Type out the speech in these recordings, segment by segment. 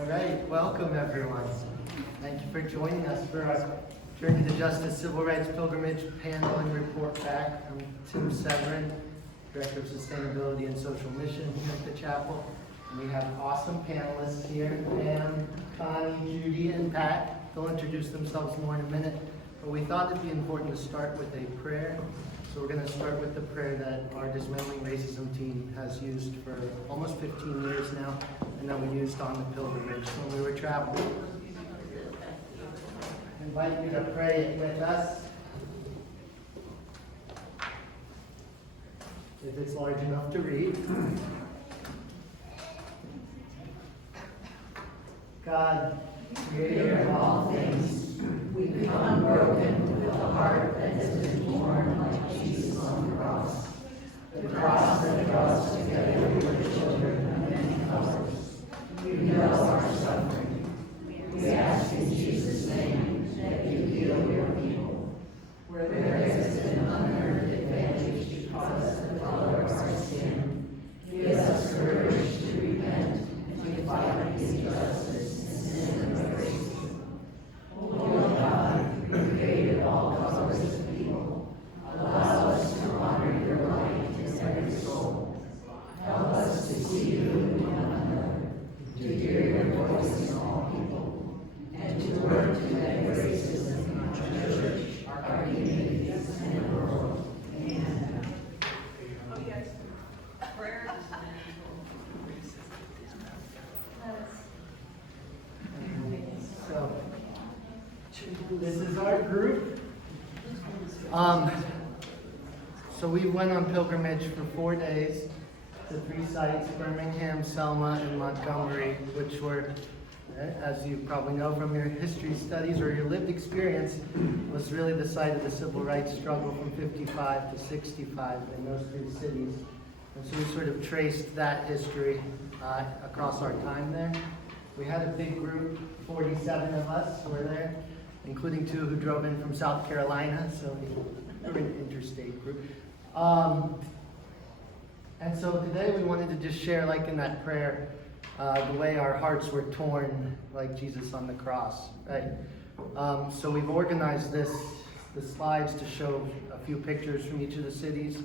All right, welcome everyone. Thank you for joining us for our Journey to Justice Civil Rights Pilgrimage panel and report back. I'm Tim Severin, Director of Sustainability and Social Mission here at the chapel. And we have awesome panelists here, Pam, Connie, Judy, and Pat. They'll introduce themselves more in a minute, but we thought it'd be important to start with a prayer. So we're going to start with the prayer that our Dismantling Racism team has used for almost 15 years now, and that we used on the pilgrimage when we were traveling. I invite you to pray it with us. If it's large enough to read. God, creator of all things, we come broken with a heart that has been torn like Jesus on the cross. The cross that draws us together with children of many colors. You know our suffering. We ask in Jesus' name that you heal your people. Where there has been unearned advantage because of the color of our skin, give us courage to repent and to fight against injustice and sin and racism. Lord God, who created all colors of people, allow us to honor your light in every soul. Help us to see you in one another, to hear your voice in all people, and to work to end racism in our church, our communities, and the world. Amen. Oh, yes. Prayer. So, this is our group. So we went on pilgrimage for 4 days to 3 sites, Birmingham, Selma, and Montgomery, which were, as you probably know from your history studies or your lived experience, was really the site of the civil rights struggle from 55 to 65 in those 3 cities. And so we sort of traced that history across our time there. We had a big group, 47 of us were there, including 2 who drove in from South Carolina, so we were an interstate group. And so today we wanted to just share, like in that prayer, the way our hearts were torn like Jesus on the cross, right? So we've organized the slides to show a few pictures from each of the cities,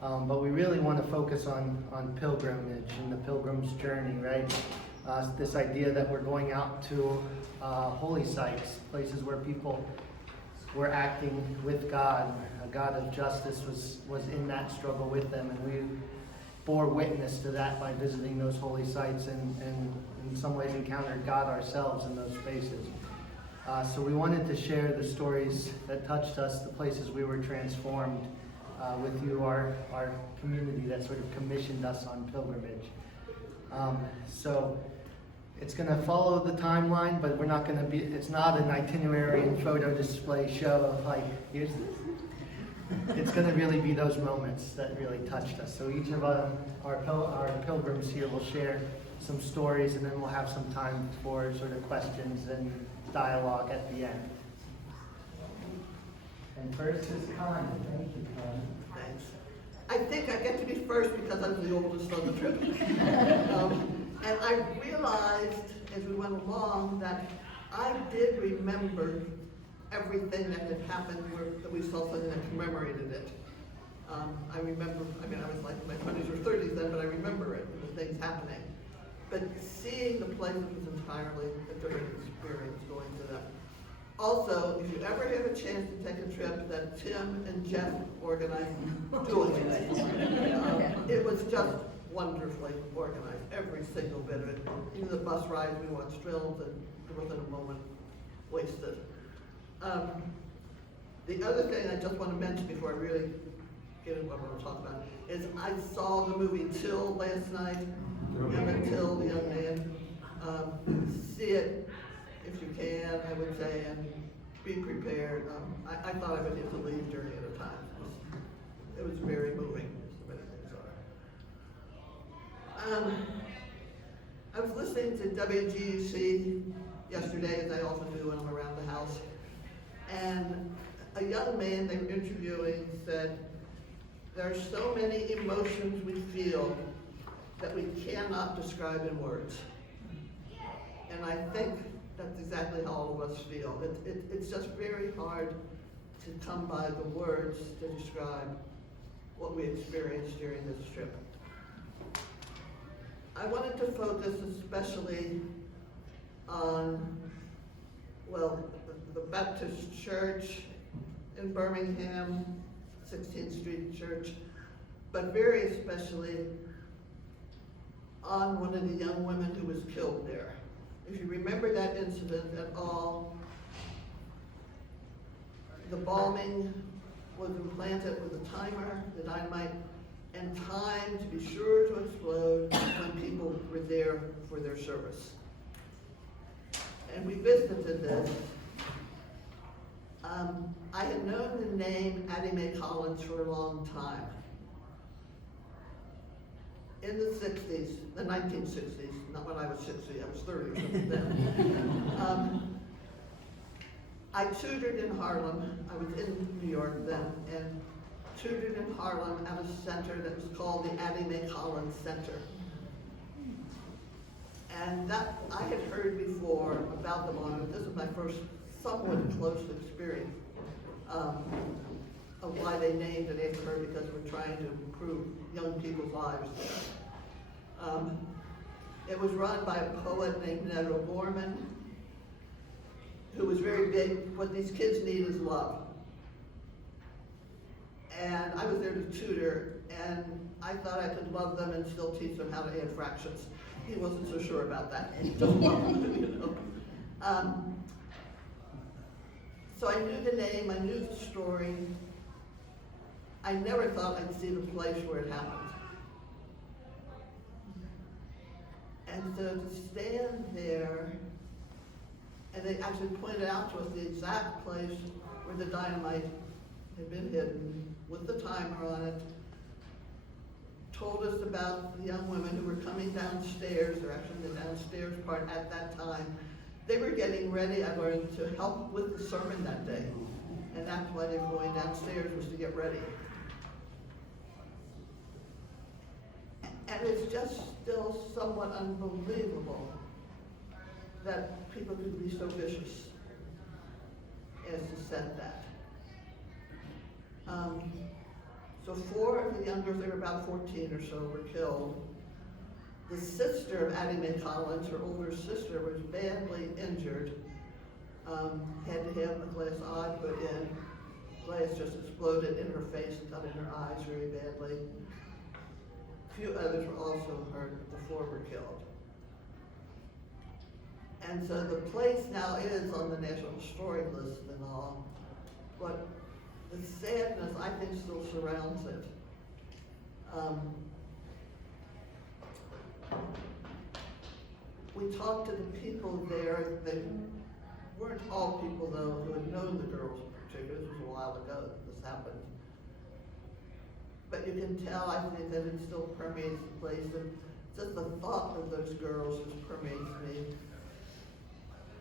but we really want to focus on pilgrimage and the pilgrim's journey, right? This idea that we're going out to holy sites, places where people were acting with God. A God of justice was in that struggle with them, and we bore witness to that by visiting those holy sites and in some ways encountered God ourselves in those spaces. So we wanted to share the stories that touched us, the places we were transformed with you, our community that sort of commissioned us on pilgrimage. So it's going to follow the timeline, but we're not going to be, it's not an itinerary and photo display show of like, here's this. It's going to really be those moments that really touched us. So each of our pilgrims here will share some stories, and then we'll have some time for sort of questions and dialogue at the end. And first is Connie. Thank you, Connie. Thanks. I think I get to be first because I'm the oldest on the trip. And I realized as we went along that I did remember everything that had happened that we saw something that commemorated it. I remember, I was like in my 20s or 30s then, but I remember it and the things happening. But seeing the places was entirely a different experience going to them. Also, if you ever have a chance to take a trip that Tim and Jeff organized, do it. It was just wonderfully organized, every single bit of it. Even the bus rides, we watched films, and there wasn't a moment wasted. The other thing I just want to mention before I really get into what we're going to talk about is I saw the movie Till last night. Emmett Till, the young man. See it if you can, I would say, and be prepared. I thought I would have to leave during it at a time. It was very moving, as many things are. I was listening to WGC yesterday, as I often do when I'm around the house, and a young man they were interviewing said, there are so many emotions we feel that we cannot describe in words. And I think that's exactly how all of us feel. It's just very hard to come by the words to describe what we experienced during this trip. I wanted to focus especially on, well, the Baptist Church in Birmingham, 16th Street Church, but very especially on one of the young women who was killed there. If you remember that incident at all, the bombing was implanted with a timer, the dynamite, and timed to be sure to explode when people were there for their service. And we visited this. I had known the name Addie Mae Collins for a long time. In the 60s, the 1960s, not when I was 60, I was 30 or something then. I tutored in Harlem. I was in New York then, and tutored in Harlem at a center that was called the Addie Mae Collins Center. And that, I had heard before about the bombing. This was my first somewhat close experience of why they named it after her, because we're trying to improve young people's lives there. It was run by a poet named Ned O'Gorman, who was very big. What these kids need is love. And I was there to tutor, and I thought I could love them and still teach them how to add fractions. He wasn't so sure about that. He just loved them, you know. So I knew the name, I knew the story. I never thought I'd see the place where it happened. And so to stand there, and they actually pointed out to us the exact place where the dynamite had been hidden with the timer on it, told us about the young women who were coming downstairs, or actually the downstairs part at that time. They were getting ready, I learned, to help with the sermon that day. And that's why they were going downstairs, was to get ready. And it's just still somewhat unbelievable that people could be so vicious as to set that. So 4 of the young girls, they were about 14 or so, were killed. The sister of Addie Mae Collins, her older sister, was badly injured. Had to have a glass eye put in. Glass just exploded in her face and got in her eyes very badly. A few others were also hurt, but the 4 were killed. And so the place now is on the National Historic List and all, but the sadness, I think, still surrounds it. We talked to the people there. They weren't all people, though, who had known the girls in particular. This was a while ago that this happened. But you can tell, I think, that it still permeates the place. And just the thought of those girls just permeates me.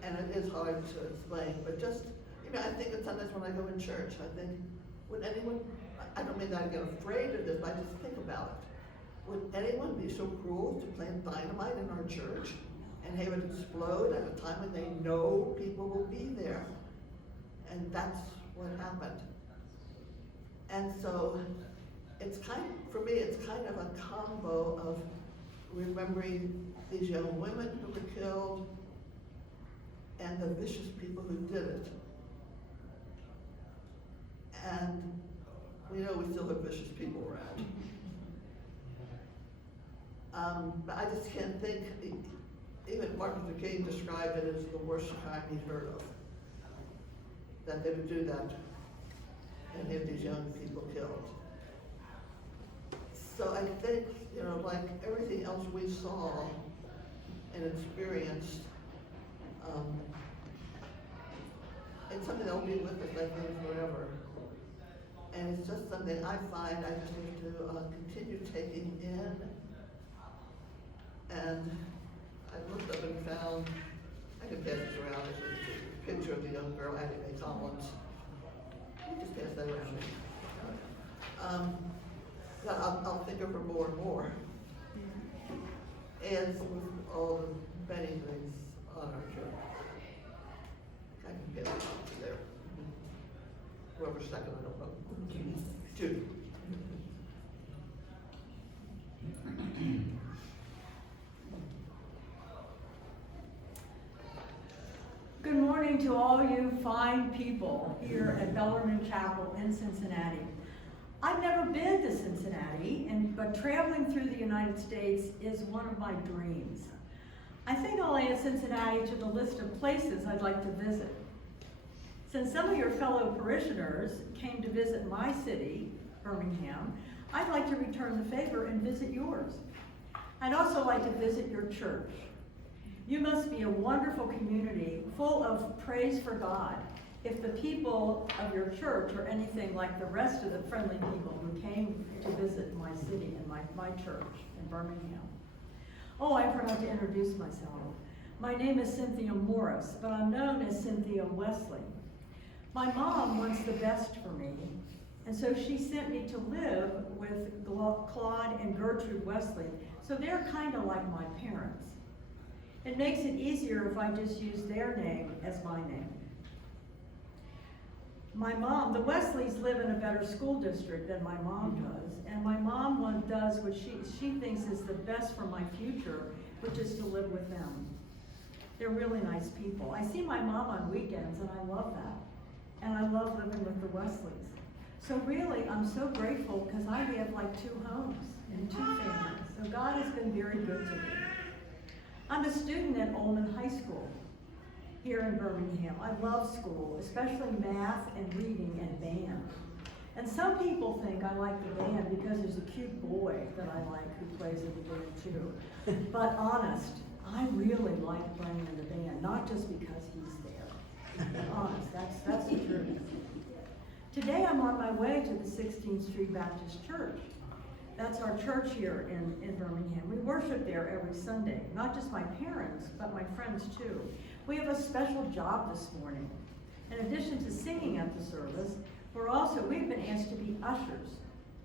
And it is hard to explain, but just, you know, I think it's sometimes when I go in church, I think, would anyone, I don't mean that I get afraid of this, but I just think about it. Would anyone be so cruel to plant dynamite in our church and have it explode at a time when they know people will be there? And that's what happened. And so, it's kind of, for me, it's kind of a combo of remembering these young women who were killed and the vicious people who did it. And we know we still have vicious people around. But I just can't think, even Martin Luther King described it as the worst crime he'd heard of. That they would do that and have these young people killed. So I think, you know, like everything else we saw and experienced, it's something that will be with us, I think, forever. And it's just something I find I just need to continue taking in. And I looked up and found, I can pass this around, this is a picture of the young girl, Addie Mae Collins. Let me just pass that around. I'll think of her more and more. As with all the many things, on our church. I can get it out there. Whoever's second, I don't know. Judy. Good morning to all you fine people here at Bellarmine Chapel in Cincinnati. I've never been to Cincinnati, but traveling through the United States is one of my dreams. I think I'll add Cincinnati to the list of places I'd like to visit. Since some of your fellow parishioners came to visit my city, Birmingham, I'd like to return the favor and visit yours. I'd also like to visit your church. You must be a wonderful community full of praise for God if the people of your church are anything like the rest of the friendly people who came to visit my city and my church in Birmingham. Oh, I forgot to introduce myself. My name is Cynthia Morris, but I'm known as Cynthia Wesley. My mom wants the best for me, and so she sent me to live with Claude and Gertrude Wesley, so they're kind of like my parents. It makes it easier if I just use their name as my name. My mom, the Wesleys live in a better school district than my mom does, and my mom does what she thinks is the best for my future, which is to live with them. They're really nice people. I see my mom on weekends, and I love that. And I love living with the Wesleys. So really, I'm so grateful because I have like 2 homes and 2 families. So God has been very good to me. I'm a student at Ullman High School here in Birmingham. I love school, especially math and reading and band. And some people think I like the band because there's a cute boy that I like who plays in the band too. But honest, I really like playing in the band, not just because he's there. Honest, that's the truth. Today I'm on my way to the 16th Street Baptist Church. That's our church here in Birmingham. We worship there every Sunday, not just my parents, but my friends too. We have a special job this morning. In addition to singing at the service, we've been asked to be ushers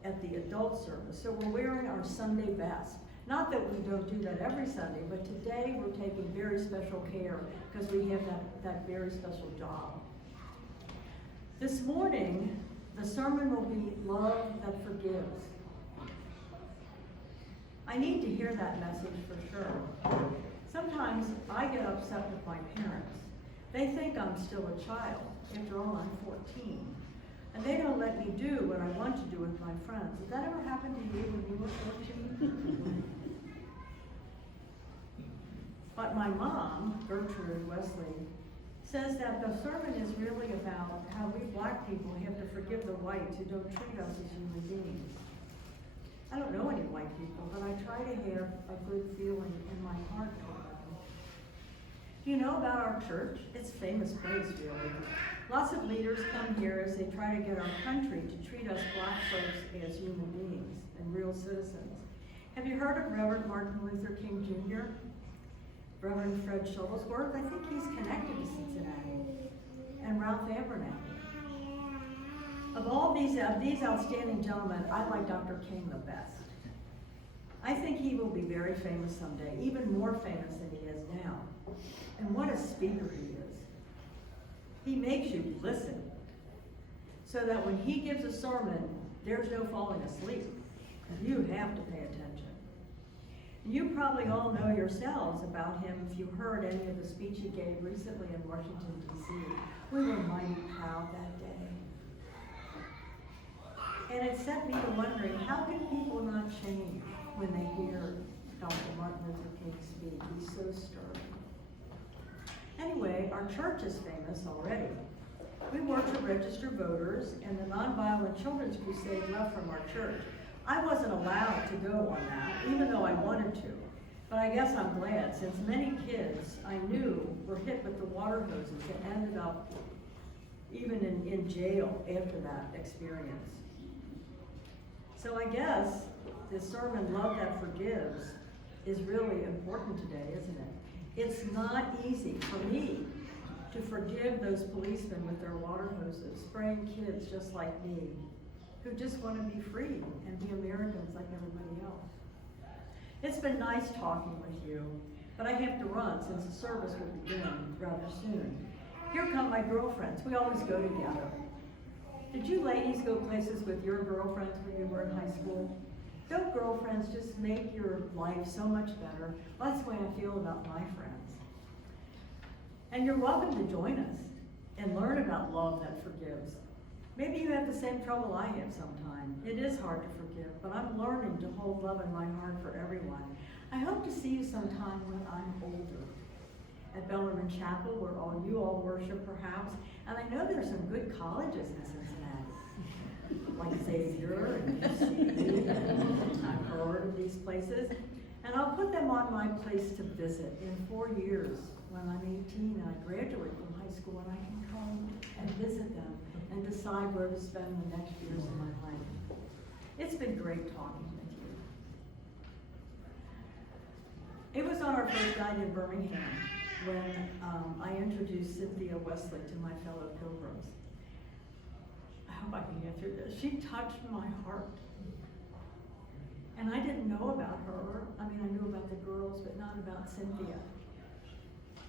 at the adult service, so we're wearing our Sunday best. Not that we don't do that every Sunday, but today we're taking very special care because we have that very special job. This morning, the sermon will be Love That Forgives. I need to hear that message for sure. Sometimes I get upset with my parents. They think I'm still a child. After all, I'm 14. And they don't let me do what I want to do with my friends. Did that ever happen to you when you were 14? But my mom, Gertrude Wesley, says that the sermon is really about how we black people have to forgive the whites who don't treat us as human beings. I don't know any white people, but I try to have a good feeling in my heart toward them. Do you know about our church? It's famous place, really. Lots of leaders come here as they try to get our country to treat us black folks as human beings and real citizens. Have you heard of Reverend Martin Luther King Jr.? Reverend Fred Shuttlesworth? I think he's connected to Cincinnati. And Ralph Abernathy. Of these outstanding gentlemen, I like Dr. King the best. I think he will be very famous someday, even more famous than he is now. And what a speaker he is. He makes you listen, so that when he gives a sermon, there's no falling asleep. You have to pay attention. You probably all know yourselves about him if you heard any of the speech he gave recently in Washington, D.C. We were mighty proud that day. And it set me to wondering, how can people not change when they hear Dr. Martin Luther King speak? He's so stirring. Anyway, our church is famous already. We work to register voters, and the Nonviolent Children's Crusade left from our church. I wasn't allowed to go on that, even though I wanted to. But I guess I'm glad, since many kids I knew were hit with the water hoses and ended up even in jail after that experience. So I guess this sermon, Love That Forgives, is really important today, isn't it? It's not easy for me to forgive those policemen with their water hoses, spraying kids just like me, who just want to be free and be Americans like everybody else. It's been nice talking with you. but I have to run since the service will begin rather soon. Here come my girlfriends. We always go together. Did you ladies go places with your girlfriends when you were in high school? Don't girlfriends just make your life so much better? Well, that's the way I feel about my friends. And you're welcome to join us and learn about love that forgives. Maybe you have the same trouble I have sometimes. It is hard to forgive, but I'm learning to hold love in my heart for everyone. I hope to see you sometime when I'm older. At Bellarmine Chapel, where you all worship perhaps, and I know there's some good colleges in Cincinnati, like Xavier and UC. I've heard of these places, and I'll put them on my place to visit in 4 years. When I'm 18 and I graduate from high school, and I can come and visit them and decide where to spend the next years of my life. It's been great talking with you. It was on our first night in Birmingham when I introduced Cynthia Wesley to my fellow pilgrims. I hope I can get through this. She touched my heart. And I didn't know about her. I mean, I knew about the girls, but not about Cynthia.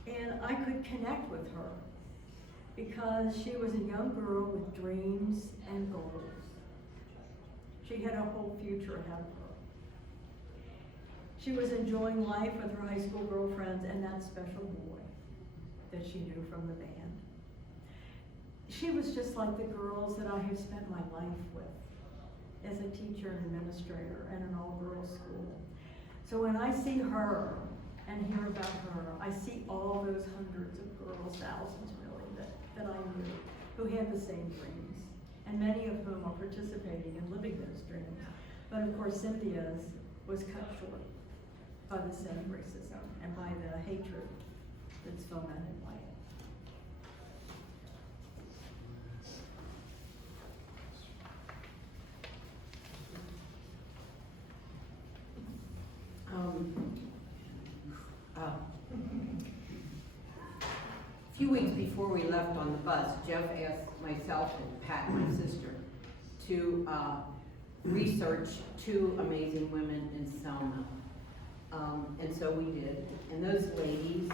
And I could connect with her because she was a young girl with dreams and goals. She had a whole future ahead of her. She was enjoying life with her high school girlfriends and that special boy that she knew from the band. She was just like the girls that I have spent my life with as a teacher and administrator at an all-girls school. So when I see her and hear about her, I see all those hundreds of girls, thousands really, that I knew who had the same dreams, and many of whom are participating in living those dreams. But of course, Cynthia's was cut short by the same racism and by the hatred that's fomented by it. A few weeks before we left on the bus, Jeff asked myself and Pat, my sister, to research 2 amazing women in Selma. And so we did. And those ladies,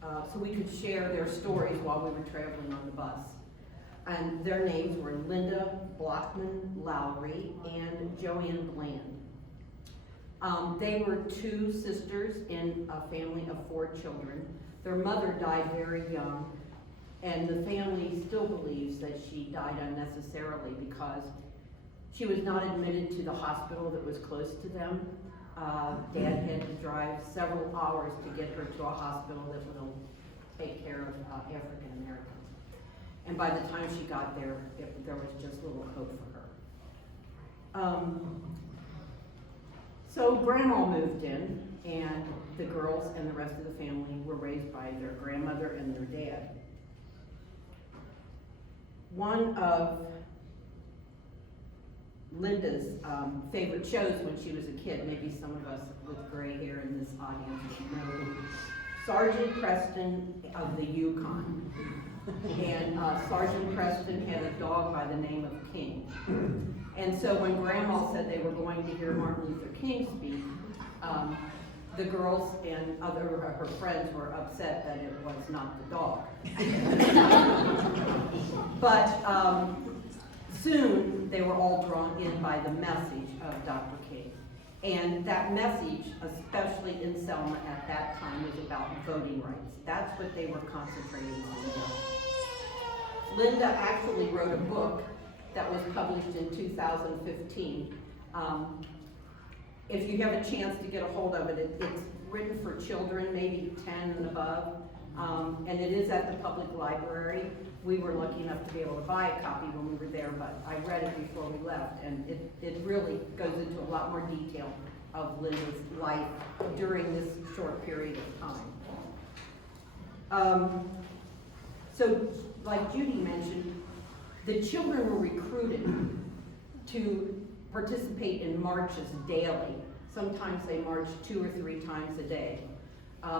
so we could share their stories while we were traveling on the bus. And their names were Linda Blockman Lowry and Joanne Bland. They were 2 sisters in a family of 4 children. Their mother died very young, and the family still believes that she died unnecessarily because she was not admitted to the hospital that was close to them. Dad had to drive several hours to get her to a hospital that will take care of African Americans. And by the time she got there, there was just little hope for her. So Grandma moved in, and the girls and the rest of the family were raised by their grandmother and their dad. One of Linda's favorite shows when she was a kid, maybe some of us with gray hair in this audience know Sergeant Preston of the Yukon. And Sergeant Preston had a dog by the name of King. And so when Grandma said they were going to hear Martin Luther King speak, the girls and her friends were upset that it was not the dog. But soon they were all drawn in by the message of Dr. King. And that message, especially in Selma at that time, was about voting rights. That's what they were concentrating on there. Linda actually wrote a book that was published in 2015. If you have a chance to get a hold of it, it's written for children, maybe 10 and above, and it is at the public library. We were lucky enough to be able to buy a copy when we were there, but I read it before we left, and it really goes into a lot more detail of Linda's life during this short period of time. So, like Judy mentioned, the children were recruited to participate in marches daily. Sometimes they marched 2 or 3 times a day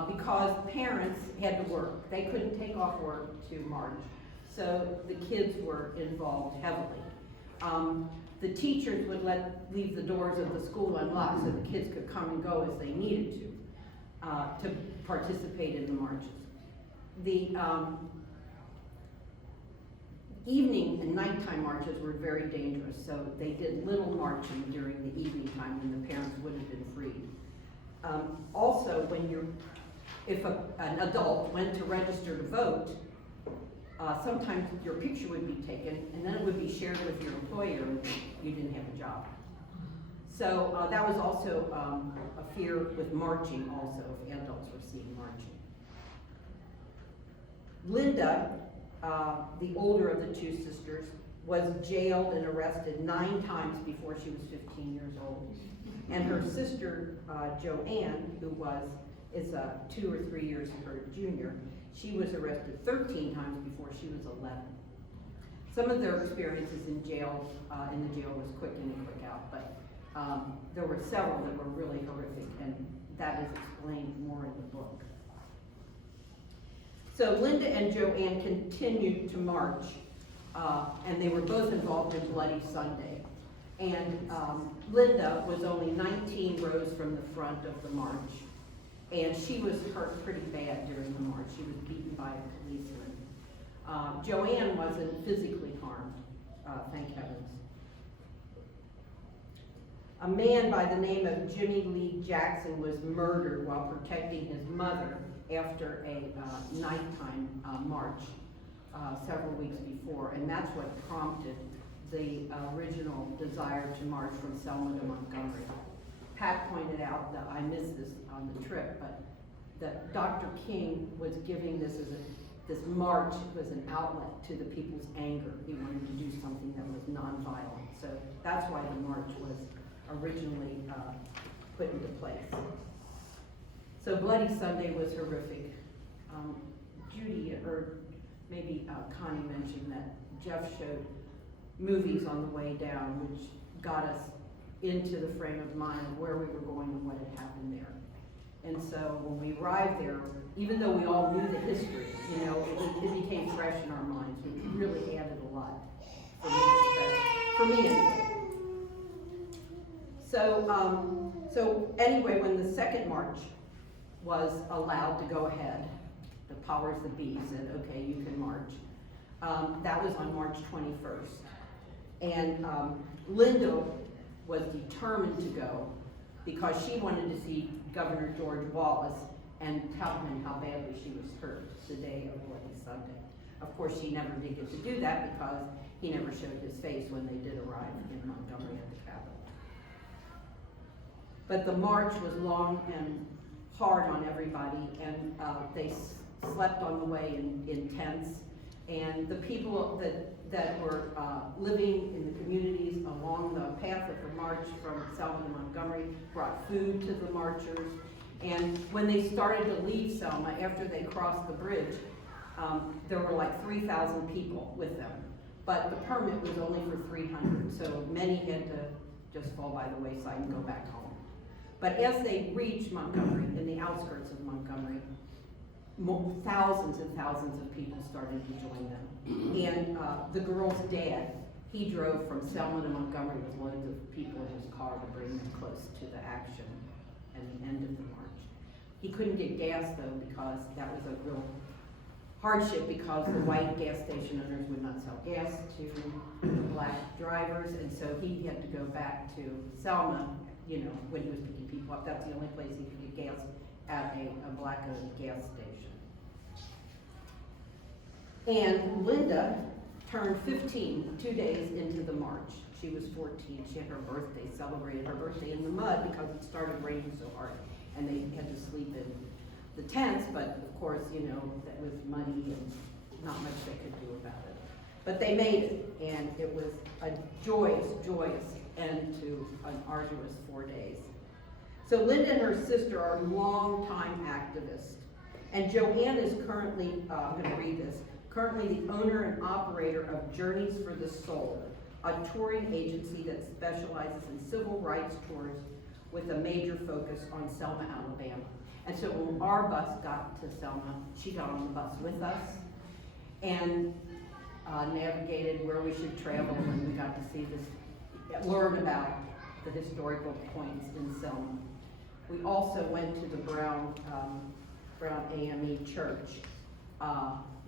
because parents had to work. They couldn't take off work to march. So the kids were involved heavily. The teachers would leave the doors of the school unlocked so the kids could come and go as they needed to. to participate in the marches. The evening and nighttime marches were very dangerous, so they did little marching during the evening time when the parents would have been freed. Also, if an adult went to register to vote, sometimes your picture would be taken and then it would be shared with your employer and you didn't have a job. So that was also a fear with marching also, if adults were seen marching. Linda, the older of the two sisters, was jailed and arrested 9 times before she was 15 years old. And her sister, Joanne, who is 2 or 3 years her junior, she was arrested 13 times before she was 11. Some of their experiences in the jail was quick in and quick out, but there were several that were really horrific, and that is explained more in the book. So Linda and Joanne continued to march, and they were both involved in Bloody Sunday. And Linda was only 19 rows from the front of the march, and she was hurt pretty bad during the march. She was beaten by a policeman. Joanne wasn't physically harmed, thank heavens. A man by the name of Jimmy Lee Jackson was murdered while protecting his mother after a nighttime march several weeks before, and that's what prompted the original desire to march from Selma to Montgomery. Pat pointed out that I missed this on the trip, but that Dr. King was giving this march was an outlet to the people's anger. He wanted to do something that was nonviolent, so that's why the march was originally put into place. So Bloody Sunday was horrific. Judy, or maybe Connie mentioned that Jeff showed movies on the way down, which got us into the frame of mind of where we were going and what had happened there. And so when we arrived there, even though we all knew the history, it became fresh in our minds. It really added a lot for me anyway. So anyway, when the second march was allowed to go ahead, the powers that be said, okay, you can march. That was on March 21st. And Linda was determined to go because she wanted to see Governor George Wallace and tell him how badly she was hurt the day of Bloody Sunday. Of course, she never did get to do that because he never showed his face when they did arrive in Montgomery at the Capitol. But the march was long and hard on everybody, and they slept on the way in tents. And the people that were living in the communities along the path of the march from Selma to Montgomery brought food to the marchers. And when they started to leave Selma, after they crossed the bridge, there were like 3,000 people with them. But the permit was only for 300, so many had to just fall by the wayside and go back home. But as they reached Montgomery, in the outskirts of Montgomery, thousands and thousands of people started to join them. And the girl's dad, he drove from Selma to Montgomery with loads of people in his car to bring them close to the action and the end of the march. He couldn't get gas though, because that was a real hardship, because the white gas station owners would not sell gas to the black drivers, and so he had to go back to Selma, when he was picking people up. That's the only place he could get gas, at a black-owned gas station. And Linda turned 15 2 days into the march. She was 14. She had her birthday, celebrated her birthday in the mud because it started raining so hard, and they had to sleep in the tents, but of course, that was muddy and not much they could do about it. But they made it, and it was a joyous, joyous end to an arduous 4 days. So Linda and her sister are longtime activists, and Joanne is currently, I'm going to read this, currently the owner and operator of Journeys for the Soul, a touring agency that specializes in civil rights tours with a major focus on Selma, Alabama. And so when our bus got to Selma, she got on the bus with us and navigated where we should travel, and we got to see this, learn about the historical points in Selma. We also went to the Brown AME Church,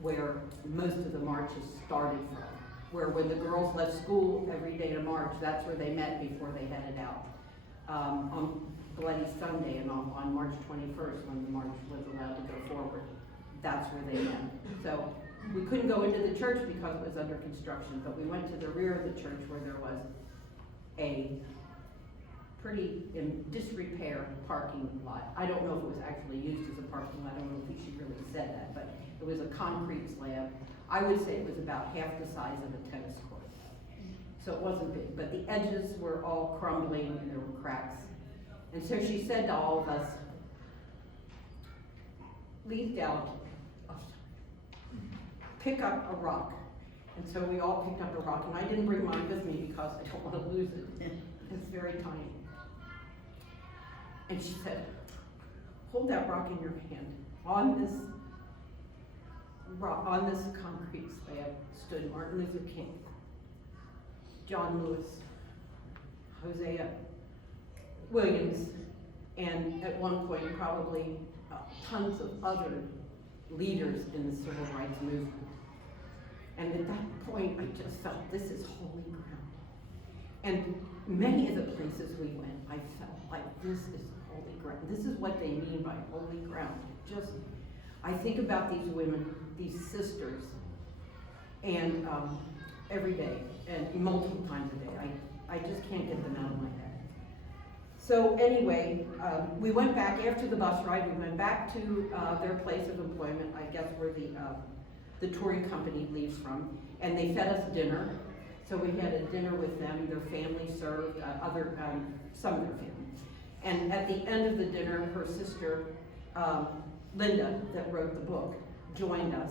where most of the marches started from. Where when the girls left school every day to march, that's where they met before they headed out. On Bloody Sunday and on March 21st, when the march was allowed to go forward, that's where they met. So we couldn't go into the church because it was under construction, but we went to the rear of the church where there was a pretty in disrepair parking lot. I don't know if it was actually used as a parking lot. I don't know if she really said that, but it was a concrete slab. I would say it was about half the size of a tennis court. So it wasn't big, but the edges were all crumbling and there were cracks. And so she said to all of us, leave down, pick up a rock. And so we all picked up a rock, and I didn't bring mine with me because I don't want to lose it. It's very tiny. And she said, hold that rock in your hand. On this rock, on this concrete slab stood Martin Luther King, John Lewis, Hosea Williams, and at one point probably tons of other leaders in the civil rights movement. And at that point, I just felt this is holy ground. And many of the places we went, I felt like this is holy ground. This is what they mean by holy ground. Just, I think about these women, these sisters, and every day, and multiple times a day. I just can't get them out of my head. So anyway, we went back after the bus ride. We went back to their place of employment, I guess where the touring company leaves from, and they fed us dinner. So we had a dinner with them. Their family served, some of their family. And at the end of the dinner, her sister, Linda, that wrote the book, joined us.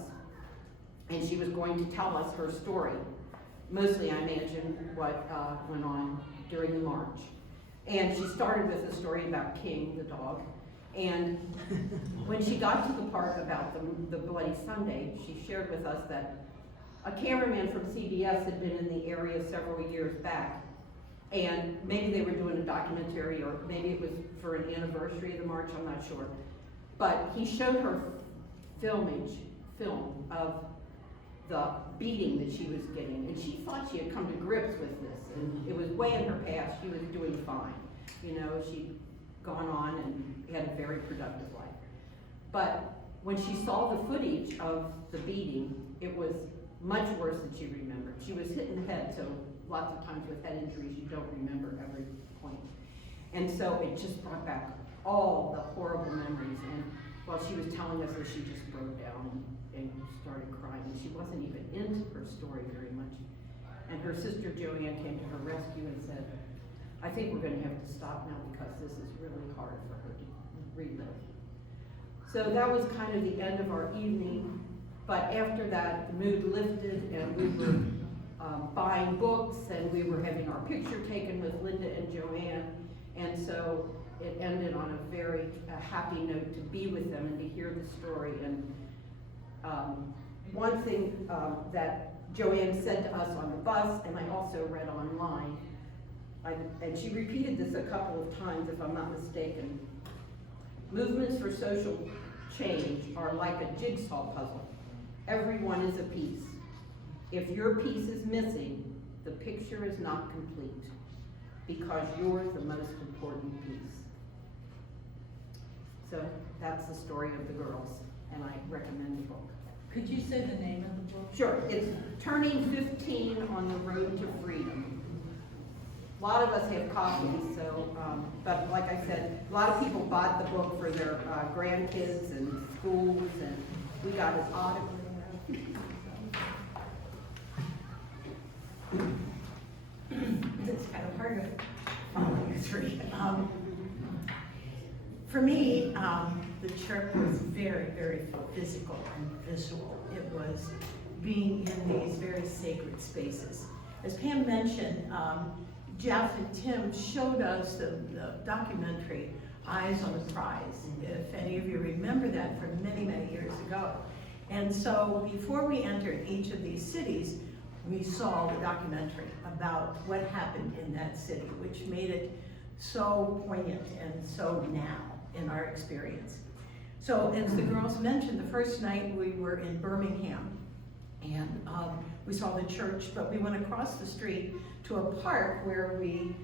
And she was going to tell us her story. Mostly, I imagine, what went on during the march. And she started with a story about King, the dog. And when she got to the part about the Bloody Sunday, she shared with us that a cameraman from CBS had been in the area several years back. And maybe they were doing a documentary, or maybe it was for an anniversary of the march, I'm not sure. But he showed her film of the beating that she was getting. And she thought she had come to grips with this. And it was way in her past. She was doing fine. You know, she'd gone on and had a very productive life. But when she saw the footage of the beating, it was much worse than she remembered. She was hit in the head, so lots of times with head injuries, you don't remember every point. And so it just brought back all the horrible memories. And while she was telling us this, she just broke down and started crying. And she wasn't even into her story very much. And her sister Joanne came to her rescue and said, I think we're going to have to stop now because this is really hard for her to relive. So that was kind of the end of our evening. But after that, the mood lifted and we were buying books and we were having our picture taken with Linda and Joanne. And so it ended on a very happy note to be with them and to hear the story. And one thing that Joanne said to us on the bus, and I also read online, and she repeated this a couple of times if I'm not mistaken, movements for social change are like a jigsaw puzzle. Everyone is a piece. If your piece is missing, the picture is not complete because you're the most important piece. So that's the story of the girls, and I recommend the book. Could you say the name of the book? Sure, it's Turning 15 on the Road to Freedom. A lot of us have copies, so, but like I said, a lot of people bought the book for their grandkids and schools, and we got his autograph. It's kind of hard to follow you three. For me, the church was very, very physical and visual. It was being in these very sacred spaces. As Pam mentioned, Jeff and Tim showed us the documentary, Eyes on the Prize, if any of you remember that from many, many years ago. And so before we entered each of these cities, we saw the documentary about what happened in that city, which made it so poignant and so now in our experience. So as the girls mentioned, the first night we were in Birmingham, and we saw the church, but we went across the street to a park where we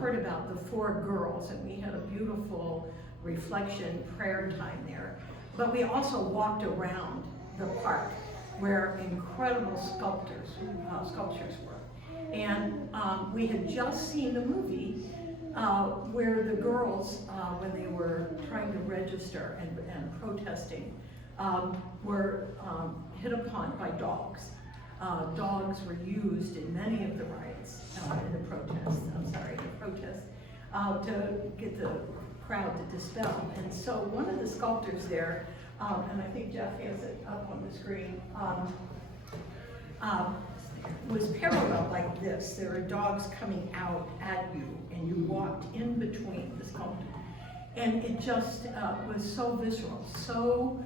heard about the 4 girls, and we had a beautiful reflection prayer time there. But we also walked around the park where incredible sculptures were. And we had just seen a movie where the girls, when they were trying to register and protesting, were hit upon by dogs. Dogs were used in many of the riots, in the protests, to get the crowd to dispel. And so one of the sculptors there, and I think Jeff has it up on the screen, was parallel like this. There were dogs coming out at you, and you walked in between the sculptor. And it just was so visceral, so,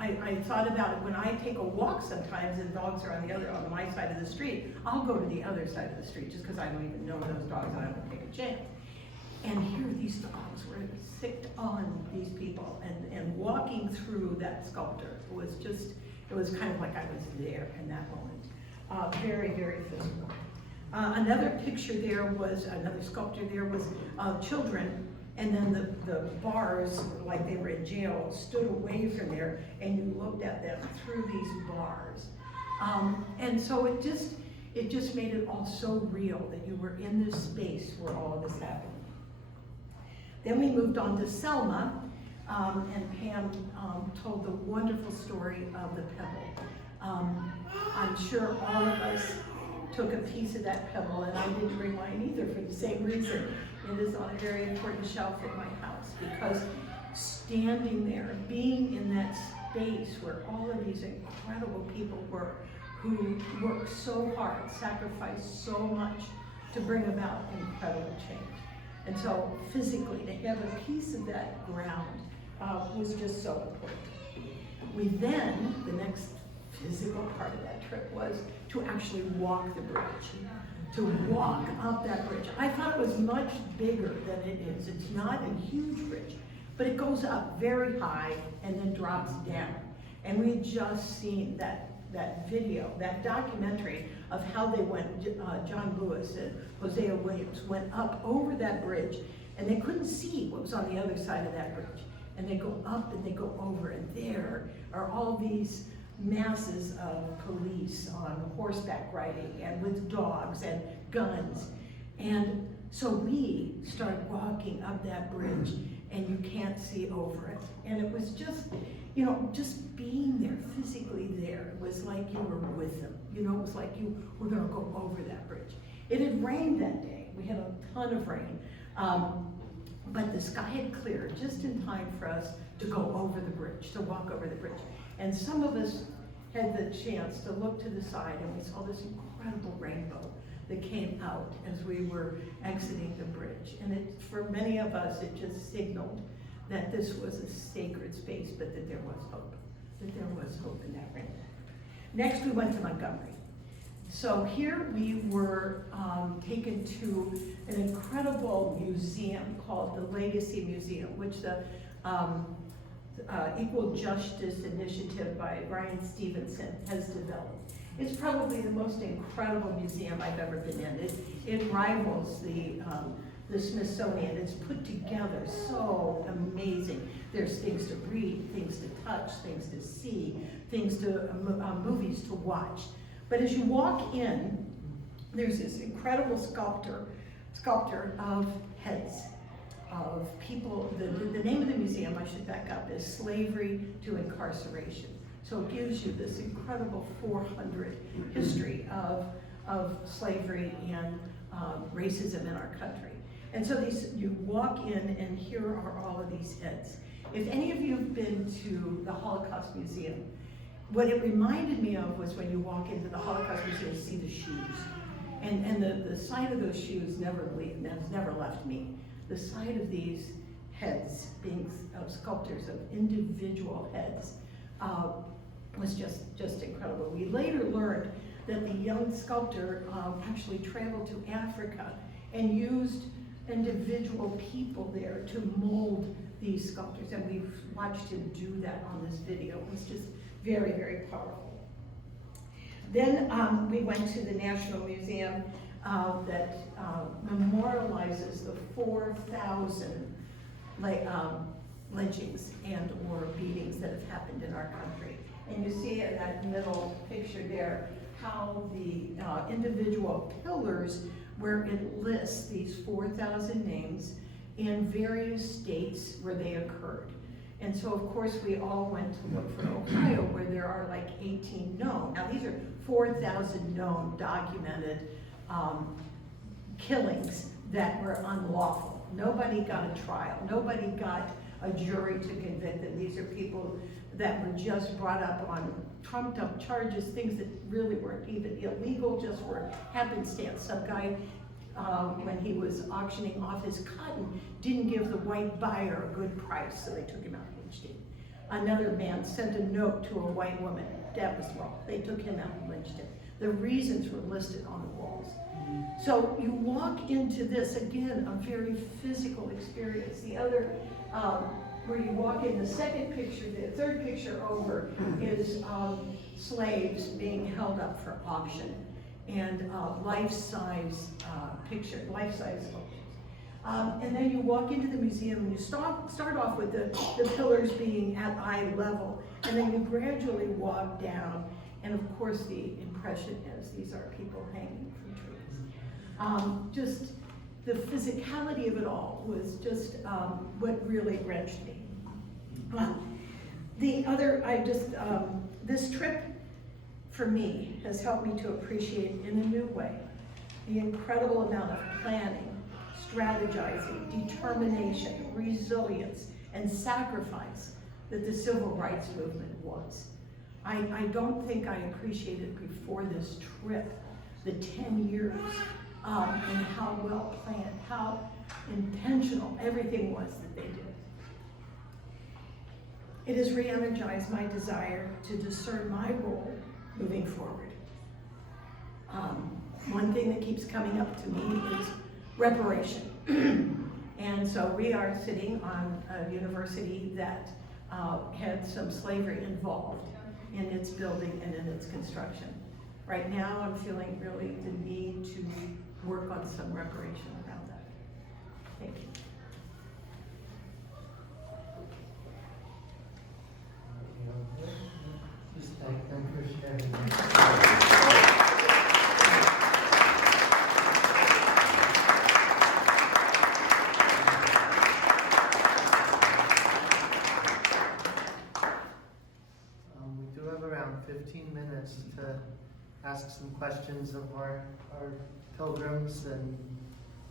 I thought about it when I take a walk sometimes and dogs are on my side of the street, I'll go to the other side of the street just because I don't even know those dogs and I don't take a chance. And here these dogs were sicked on these people, and walking through that sculptor was just, it was kind of like I was there in that moment. Very, very physical. Another picture there was, another sculpture there was children, and then the bars, like they were in jail, stood away from there, and you looked at them through these bars. And so it just made it all so real that you were in this space where all of this happened. Then we moved on to Selma, and Pam told the wonderful story of the pebble. I'm sure all of us took a piece of that pebble, and I didn't bring mine either for the same reason. It is on a very important shelf at my house, because standing there, being in that space where all of these incredible people were, who worked so hard, sacrificed so much to bring about incredible change. And so physically, to have a piece of that ground was just so important. We then, the next physical part of that trip was to actually walk the bridge, to walk up that bridge. I thought it was much bigger than it is. It's not a huge bridge, but it goes up very high and then drops down. And we had just seen that video, that documentary of how they went, John Lewis and Hosea Williams went up over that bridge, and they couldn't see what was on the other side of that bridge. And they go up and they go over, and there are all these masses of police on horseback riding and with dogs and guns. And so we started walking up that bridge, and you can't see over it. And it was just, you know, just being there, physically there, it was like you were with them. You know, it was like you were gonna go over that bridge. It had rained that day. We had a ton of rain. But the sky had cleared just in time for us to go over the bridge, to walk over the bridge. And some of us had the chance to look to the side, and we saw this incredible rainbow that came out as we were exiting the bridge. And it, for many of us, it just signaled that this was a sacred space, but that there was hope, in that rainbow. Next, we went to Montgomery. So here we were taken to an incredible museum called the Legacy Museum, which the Equal Justice Initiative by Brian Stevenson has developed. It's probably the most incredible museum I've ever been in. It rivals the Smithsonian. It's put together so amazing. There's things to read, things to touch, things to see, things to movies to watch. But as you walk in, there's this incredible sculptor of heads, of people. The name of the museum, I should back up, is Slavery to Incarceration. So it gives you this incredible 400 history of slavery and racism in our country. And so you walk in, and here are all of these heads. If any of you have been to the Holocaust Museum, what it reminded me of was when you walk into the Holocaust Museum, you see the shoes. And the sight of those shoes has never left me. The sight of these heads, being sculptors of individual heads, was just incredible. We later learned that the young sculptor actually traveled to Africa and used individual people there to mold these sculptures, and we've watched him do that on this video. It was just very, very powerful. Then we went to the National Museum that memorializes the 4,000 lynchings and or beatings that have happened in our country. And you see in that middle picture there how the individual pillars where it lists these 4,000 names in various states where they occurred. And so of course we all went to look for Ohio, where there are like 18 known. Now these are 4,000 known documented killings that were unlawful. Nobody got a trial, nobody got a jury to convict them. These are people that were just brought up on trumped up charges, things that really weren't even illegal, just were happenstance. Some guy, when he was auctioning off his cotton, didn't give the white buyer a good price, so they took him out and lynched him. Another man sent a note to a white woman, that was wrong. They took him out and lynched him. The reasons were listed on the walls. So you walk into this, again, a very physical experience. The other, where you walk in, the second picture, the third picture over is slaves being held up for auction, and life-size picture, life-size sculptures. And then you walk into the museum and you start off with the pillars being at eye level, and then you gradually walk down, and of course the impression is these are people hanging from trees. Just the physicality of it all was just what really wrenched me. The other, this trip for me has helped me to appreciate in a new way the incredible amount of planning, strategizing, determination, resilience, and sacrifice that the civil rights movement was. I don't think I appreciated before this trip the 10 years and how well planned, how intentional everything was that they did. It has re-energized my desire to discern my role moving forward. One thing that keeps coming up to me is reparation. And so we are sitting on a university that had some slavery involved in its building and in its construction. Right now, I'm feeling really the need to work on some reparation around that. Thank you. Just thank them for sharing. We do have around 15 minutes to ask some questions of our pilgrims and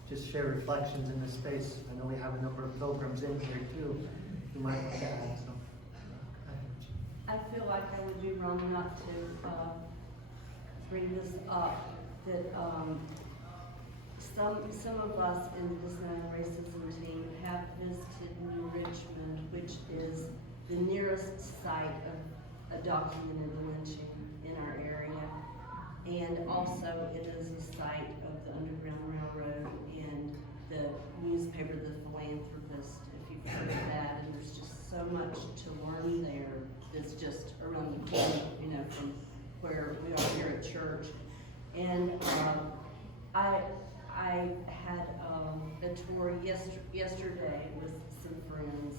just share reflections in this space. I know we have a number of pilgrims in here too. You might want to add some. I feel like I would be wrong not to bring this up, that some of us in the Disneyland Racism team have visited New Richmond, which is the nearest site of a documented lynching in our area. And also it is a site of the Underground Railroad and the newspaper, The Philanthropist, if you've heard of that. And there's just so much to learn there. It's just around the corner, you know, from where we are here at church. And I had a tour yesterday with some friends,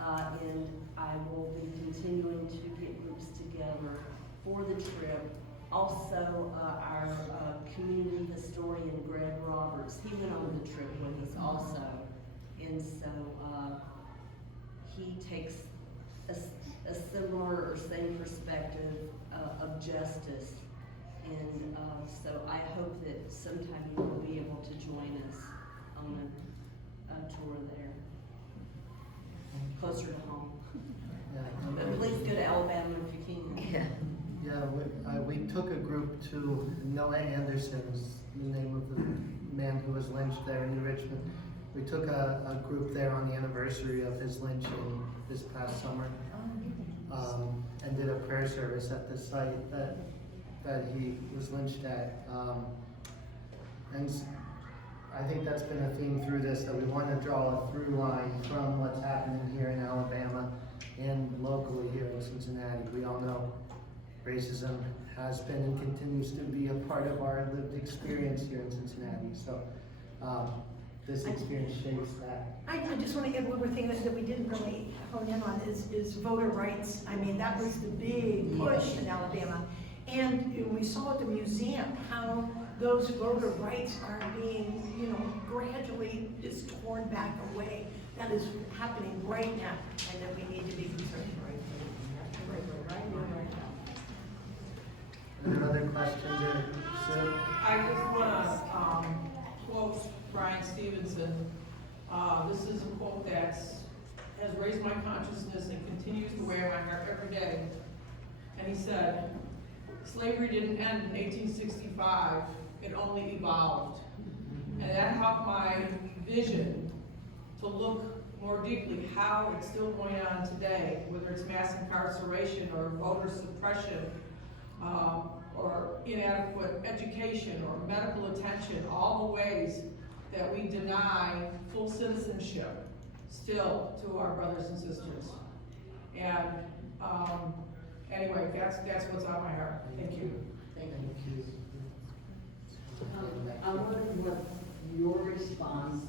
and I will be continuing to get groups together for the trip. Also, our community historian, Greg Roberts, he went on the trip with us also. And so he takes a similar or same perspective of justice. And so I hope that sometime you will be able to join us on a tour there, closer to home. Yeah, But please go to Alabama if you can. Yeah, we took a group to Noah Anderson, is the name of the man who was lynched there in New Richmond. We took a group there on the anniversary of his lynching this past summer, and did a prayer service at the site that he was lynched at. And I think that's been a theme through this, that we want to draw a through line from what's happening here in Alabama and locally here in Cincinnati. We all know racism has been and continues to be a part of our lived experience here in Cincinnati. So this experience shapes that. I just want to add one more thing that we didn't really hone in on is voter rights. I mean, that was the big push in Alabama. And we saw at the museum how those voter rights are being, gradually just torn back away. That is happening right now, and that we need to be concerned. Are there other questions or Sue? I just want to quote Brian Stevenson. This is a quote that has raised my consciousness and continues to wear my heart every day. And he said, slavery didn't end in 1865, it only evolved. And that helped my vision to look more deeply how it's still going on today, whether it's mass incarceration or voter suppression, or inadequate education or medical attention, all the ways that we deny full citizenship still to our brothers and sisters. And anyway, that's what's on my heart. Thank you. Thank you. I wondered what your response,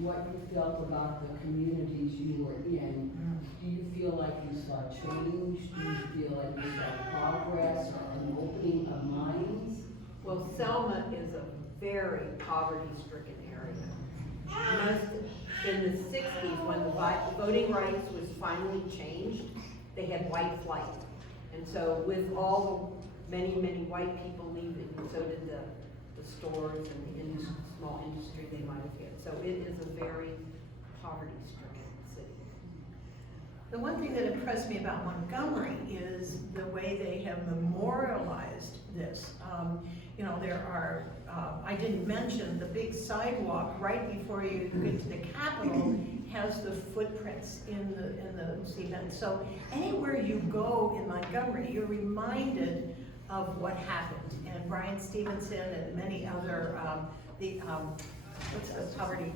what you felt about the communities you were in. Do you feel like you saw change? Do you feel like you saw progress or an opening of minds? Well, Selma is a very poverty-stricken area. In the 60s, when the voting rights was finally changed, they had white flight. And so with all the many white people leaving, so did the stores and the small industry they might have had. So it is a very poverty-stricken city. The one thing that impressed me about Montgomery is the way they have memorialized this. There are, I didn't mention, the big sidewalk right before you get to the Capitol has the footprints in the cement. So anywhere you go in Montgomery, you're reminded of what happened. And Brian Stevenson and many other, what's the poverty,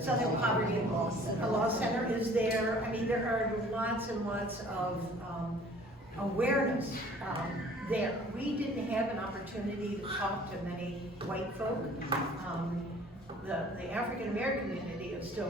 Southern Poverty Law Center is there. I mean, there are lots and lots of awareness there. We didn't have an opportunity to talk to many white folk. The African American community is still